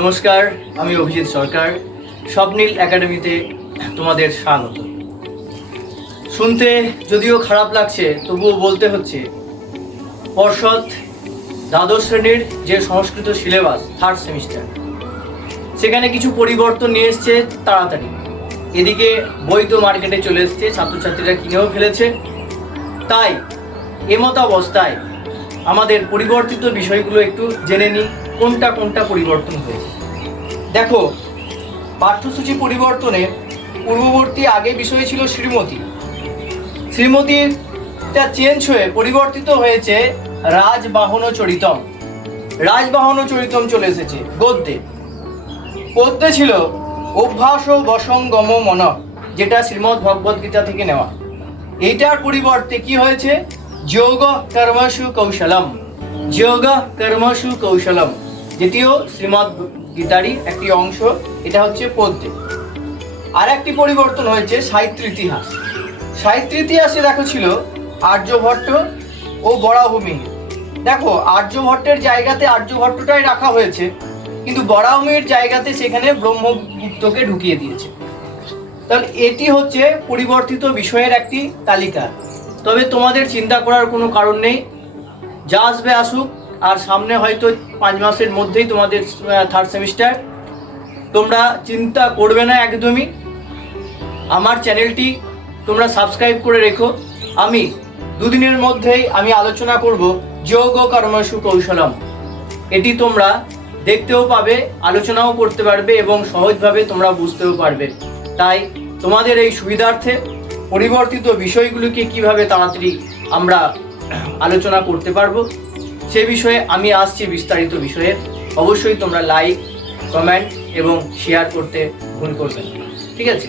নমস্কার, আমি অভিজিৎ সরকার। স্বপ্নীল একাডেমিতে তোমাদের স্বাগত। শুনতে যদিও খারাপ লাগছে, তবুও বলতে হচ্ছে, পর্ষদ দ্বাদশ শ্রেণীর যে সংস্কৃত সিলেবাস থার্ড সেমিস্টার, সেখানে কিছু পরিবর্তন নিয়ে এসছে তাড়াতাড়ি। এদিকে বই তো মার্কেটে চলে এসছে, ছাত্রছাত্রীরা কিনেও ফেলেছে। তাই এমতাবস্থায় আমাদের পরিবর্তিত বিষয়গুলো একটু জেনে নিই, কোনটা কোনটা পরিবর্তন হয়েছে। দেখো, পাঠ্যসূচি পরিবর্তনে পূর্ববর্তী আগে বিষয় ছিল শ্রীমতী। শ্রীমতীটা চেঞ্জ হয়ে পরিবর্তিত হয়েছে রাজবাহন চরিতম। রাজবাহন চরিতম চলে এসেছে গদ্যে। পদ্যে ছিল অভ্যাস বসঙ্গম মন, যেটা শ্রীমদ্ ভগবদ গীতা থেকে নেওয়া। এইটার পরিবর্তে কি হয়েছে? যোগ কর্মসু কৌশলম। যোগ কর্মসু কৌশলম, যেটিও শ্রীমদ্ গীতারই একটি অংশ। এটা হচ্ছে পদ্যে। আর একটি পরিবর্তন হয়েছে সাহিত্য ইতিহাস। সাহিত্য ইতিহাসে দেখো ছিল আর্যভট্ট ও বরাহমিহির। দেখো, আর্যভট্টের জায়গাতে আর্যভট্টটাই রাখা হয়েছে, কিন্তু বরাহমিহির জায়গাতে সেখানে ব্রহ্মগুপ্তকে ঢুকিয়ে দিয়েছে। তাহলে এটি হচ্ছে পরিবর্তিত বিষয়ের একটি তালিকা। তবে তোমাদের চিন্তা করার কোনো কারণ নেই, যা আসবে আসুক। আর সামনে হয়তো 5 মাসের মধ্যেই তোমাদের থার্ড সেমিস্টার। তোমরা চিন্তা করবে না একদমই। আমার চ্যানেলটি তোমরা সাবস্ক্রাইব করে রেখো। আমি দুদিনের মধ্যেই আলোচনা করব যোগ কর্মসু কৌশলম। এটি তোমরা দেখতেও পাবে, আলোচনাও করতে পারবে এবং সহজভাবে তোমরা বুঝতেও পারবে। তাই তোমাদের এই সুবিধার্থে পরিবর্তিত বিষয়গুলোকে কিভাবে তাড়াতাড়ি আমরা আলোচনা করতে পারবো, সে বিষয়ে আমি আসছি বিস্তারিত বিষয়ে। অবশ্যই তোমরা লাইক, কমেন্ট এবং শেয়ার করতে ভুল করবে না। ঠিক আছে?